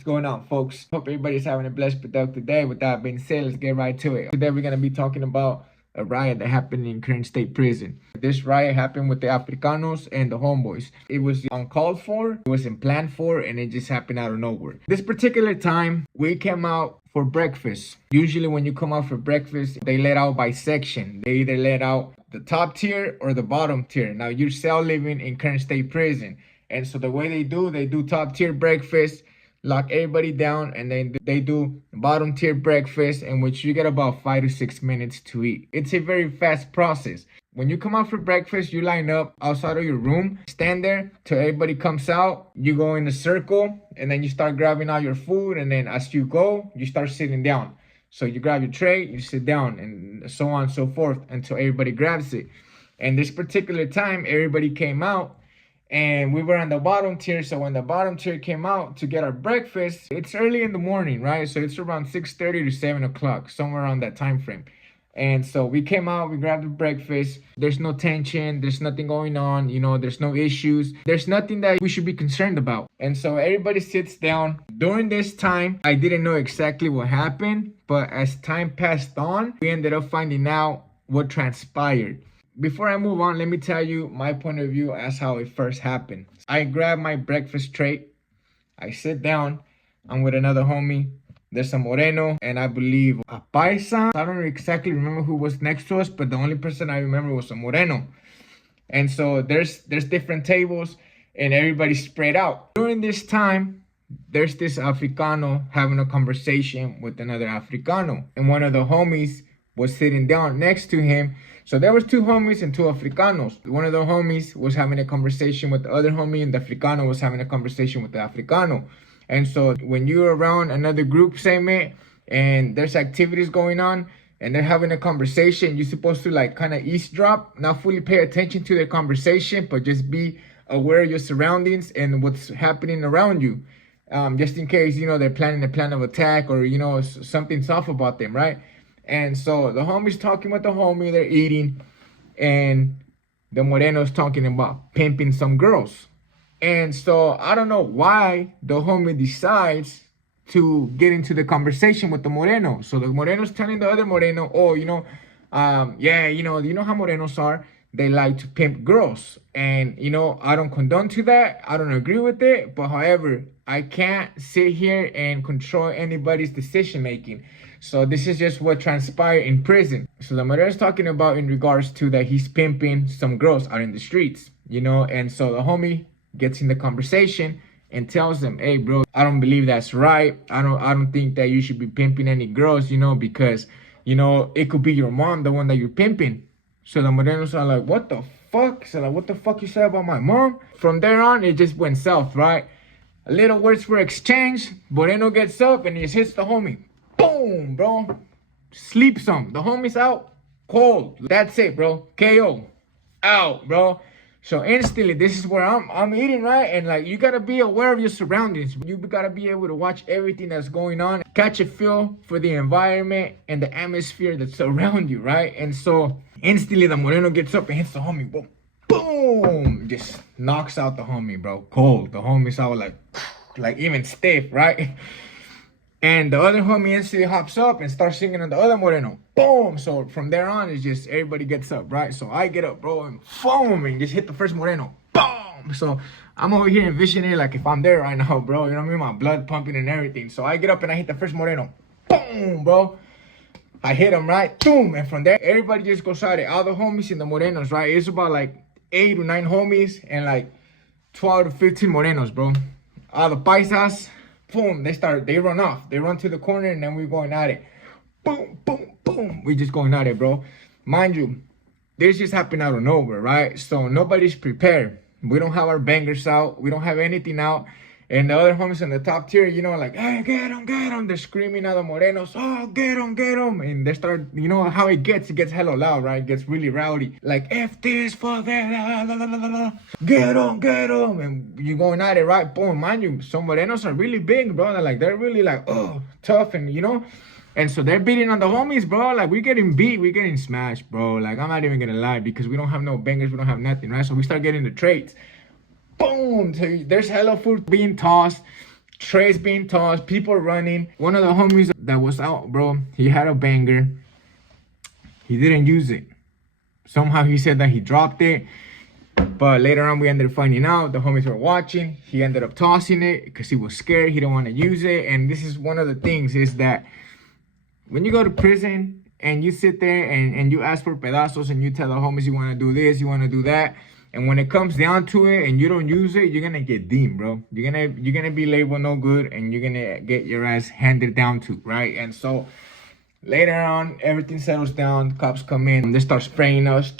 What's going on, folks? Hope everybody's having a blessed, productive day. With that being said, let's get right to it. Today we're going to be talking about a riot that happened in Kern State Prison. This riot happened with the Africanos and the homeboys. It was uncalled for, it wasn't planned for, and it just happened out of nowhere. This particular time, we came out for breakfast. Usually when you come out for breakfast, they let out by section. They either let out the top tier or the bottom tier. Now, you're cell living in Kern State Prison. And so the way they do top tier breakfast, lock everybody down, and then they do bottom tier breakfast, in which you get about 5 to 6 minutes to eat. It's a very fast process. When you come out for breakfast, you line up outside of your room, stand there till everybody comes out. You go in a circle, and then you start grabbing all your food, and then as you go, you start sitting down. So you grab your tray, you sit down, and so on and so forth until everybody grabs it. And this particular time, everybody came out, and we were on the bottom tier. So when the bottom tier came out to get our breakfast, it's early in the morning, right? So it's around 6:30 to 7 o'clock, somewhere around that time frame. And so we came out, we grabbed the breakfast. There's no tension, there's nothing going on, there's no issues. There's nothing that we should be concerned about. And so everybody sits down. During this time, I didn't know exactly what happened, but as time passed on, we ended up finding out what transpired. Before I move on, let me tell you my point of view as how it first happened. I grab my breakfast tray. I sit down. I'm with another homie. There's a Moreno and I believe a Paisa. I don't exactly remember who was next to us, but the only person I remember was a Moreno. And so there's different tables and everybody's spread out. During this time, there's this Africano having a conversation with another Africano. And one of the homies was sitting down next to him. So there was two homies and two Africanos. One of the homies was having a conversation with the other homie, and the Africano was having a conversation with the Africano. And so when you're around another group, say, man, and there's activities going on and they're having a conversation, you're supposed to like kind of eavesdrop, not fully pay attention to their conversation, but just be aware of your surroundings and what's happening around you. Just in case, they're planning a plan of attack or, something's off about them, right? And so the homie's talking with the homie, they're eating, and the Moreno's talking about pimping some girls. And so I don't know why the homie decides to get into the conversation with the Moreno. So the Moreno's telling the other Moreno, oh, you know how Morenos are. They like to pimp girls. And, I don't condone to that. I don't agree with it. But however, I can't sit here and control anybody's decision making. So this is just what transpired in prison. So the Moreno's talking about in regards to that he's pimping some girls out in the streets, and so the homie gets in the conversation and tells them, hey bro, I don't believe that's right. I don't think that you should be pimping any girls, because it could be your mom, the one that you're pimping. So the Morenos are like, what the fuck? So like, what the fuck you say about my mom? From there on, it just went south, right? A little words were exchanged. Moreno gets up and he just hits the homie. Boom, bro. Sleeps him. The homie's out cold. That's it, bro. KO. Out, bro. So instantly, this is where I'm eating, right? And like, you gotta be aware of your surroundings. You gotta be able to watch everything that's going on, catch a feel for the environment and the atmosphere that's around you, right? And so instantly, the Moreno gets up and hits the homie. Boom, boom, just knocks out the homie, bro. Cold. The homie's out like even stiff, right? And the other homie instantly hops up and starts singing on the other Moreno. Boom! So from there on, it's just everybody gets up, right? So I get up, bro, and boom, and just hit the first Moreno. Boom! So I'm over here envisioning like if I'm there right now, bro. You know what I mean? My blood pumping and everything. So I get up and I hit the first Moreno. Boom, bro. I hit him, right? Boom! And from there, everybody just goes at it. All the homies and the Morenos, right? It's about like 8 or 9 homies and like 12 to 15 Morenos, bro. All the paisas. Boom, they run off. They run to the corner and then we're going at it. Boom, boom, boom. We just going at it, bro. Mind you, this just happened out of nowhere, right? So nobody's prepared. We don't have our bangers out. We don't have anything out. And the other homies in the top tier, like, hey, get him, get him. They're screaming at the Morenos, oh, get him, get him. And they start, how it gets hella loud, right? It gets really rowdy. Like, F this, fuck that, la, la, la, la, la. Get him. And you're going at it, right? Boom, mind you, some Morenos are really big, bro. They're really like, oh, tough and, And so they're beating on the homies, bro. Like, we're getting beat, we're getting smashed, bro. Like, I'm not even gonna lie, because we don't have no bangers, we don't have nothing, right? So we start getting the trades. Boom! So there's hella food being tossed. trays being tossed, people running. One of the homies that was out, bro, he had a banger. He didn't use it. Somehow he said that he dropped it. But later on, we ended up finding out the homies were watching. He ended up tossing it because he was scared. He didn't want to use it. And this is one of the things is that when you go to prison and you sit there and you ask for pedazos and you tell the homies you want to do this, you want to do that. And when it comes down to it and you don't use it, you're going to get deemed, bro. You're gonna be labeled no good and you're going to get your ass handed down to, right? And so later on, everything settles down. Cops come in and they start spraying us.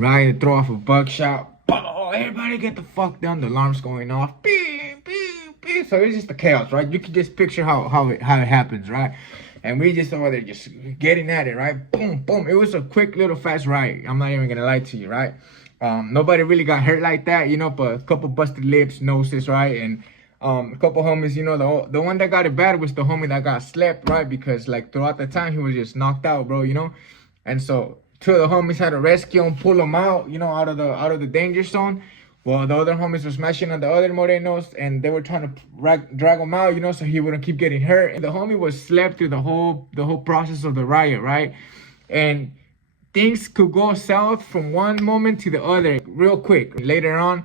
Right, they throw off a buckshot. Oh, everybody get the fuck down. The alarm's going off. Beep, beep, beep. So it's just the chaos, right? You can just picture how it happens, right? And we just over there just getting at it, right? Boom, boom. It was a quick little fast riot. I'm not even gonna lie to you, right? Nobody really got hurt like that, you know, but a couple busted lips, noses, right? And a couple homies, you know, the one that got it bad was the homie that got slept, right? Because like throughout the time he was just knocked out, bro, you know? And so two of the homies had to rescue him, pull him out, you know, out of the danger zone. Well, the other homies were smashing on the other morenos, and they were trying to drag him out, you know, so he wouldn't keep getting hurt. And the homie was slept through the whole process of the riot, right? And things could go south from one moment to the other real quick. Later on,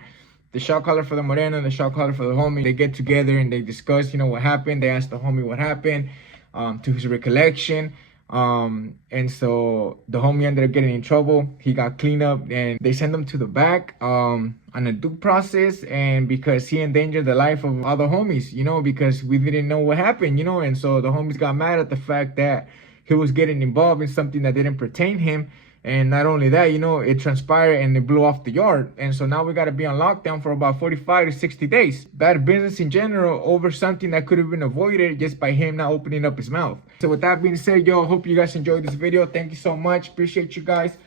the shot caller for the moreno and the shot caller for the homie, they get together and they discuss, you know, what happened. They ask the homie what happened, to his recollection. And so the homie ended up getting in trouble. He got cleaned up and they sent him to the back on a due process, and because he endangered the life of other homies, you know, because we didn't know what happened, you know. And so the homies got mad at the fact that he was getting involved in something that didn't pertain him. And not only that, you know, it transpired and it blew off the yard. And so now we got to be on lockdown for about 45 to 60 days. Bad business in general over something that could have been avoided just by him not opening up his mouth. So with that being said, yo, hope you guys enjoyed this video. Thank you so much. Appreciate you guys.